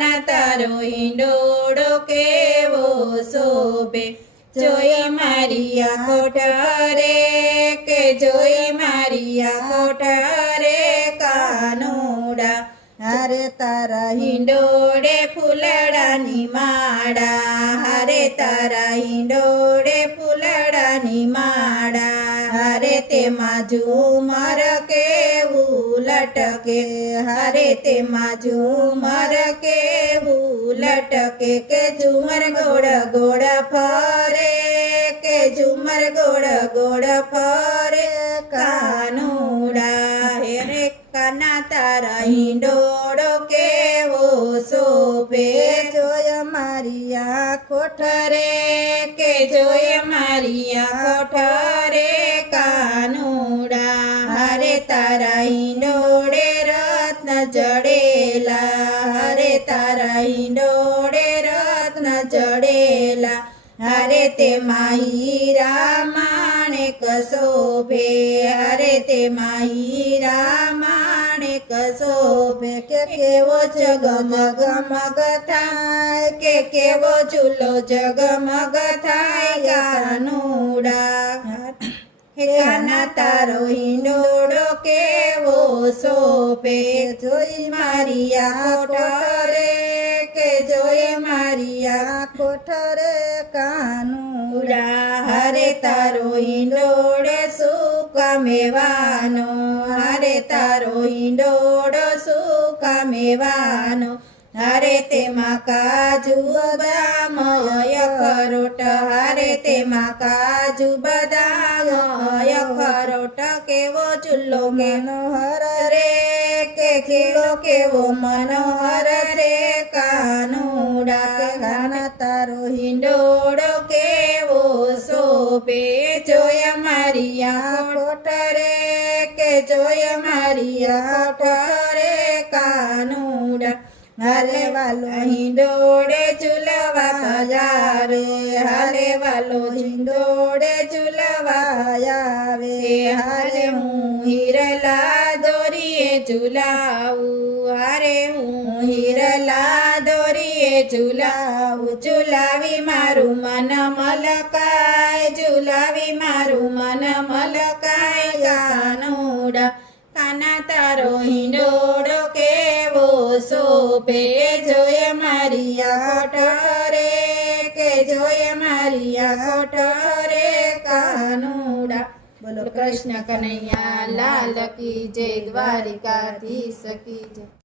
કાના તારો હિંડોળો કેવો શોભે જોઈ મારી આ કોઠરે કે જોઈ મારી આ કોઠરે કાનુડા હારે તારા હિંડોળે ફૂલડાની માળા હારે તારા હિંડોળે ફૂલડાની માળા હારે તેમાં ઝુમર કેવું લટકે હારે તેમાં ઝુમર કેવું લટકે કે ઝુમર ગોળ ગોળ ફરે કે ઝુમર ગોળ ગોળ ફરે કાનુડા રે કાના તારા હિંડોળો કેવો શોભે જોય મારી આ કોઠરે કે જોય મારી આ કોઠરે કાનુડા હારે તારા હિંડોળે રત્ન જડેલા હારે તારા હિંડોળે રત્ન જડેલા હારે તેમાં હીરા માણેક શોભે હારે તેમાં હીરા માણેક શોભે કે કેવો જગમગ થાય કે કેવો ચૂલો જગમગ થાય કાનુડા હે કાના તારો હિંડોળો કેવો શોભે જોઈ મારી આ કોઠરે કે જોઈ મારી આ કોઠરે કાનુડા હારે તારો હિંડોળો સૂકા મેવાનો હારે તારો હિંડોળો સૂકા મેવાનો હારે તેમાં કાજુ બદામ અખરોટ હારે તેમાં કાજુ બદામ અખરોટ કેવો ચૂલો મનોહર રે કે ચૂલો કેવો મનોહર રે કાનુડા કાના તારો હિંડોળો કેવો શોભે જોય મારી આ કોઠરે કે જોય મારી આ કોઠરે કાનુડા હાલે વાલો હિંડોળે ઝૂલવા પધારે હાલે વાલો હિંડોળે ઝૂલવા આવે હારે હું હિરલા દોરીએ ઝૂલાવું હારે હું હિરલા દોરીએ ઝૂલાવું ઝૂલાવી મારું મન મલકાય ઝૂલાવી મારું મન મલકાય કાનુડા કાના તારો હિંડોળો કેવો શોભે જોય મારી આ કોઠરે કે જોય મારી આ કોઠરે કાનુડા બોલો કૃષ્ણ કનૈયા લાલ કી જય દ્વારિકાધીશ કી જય।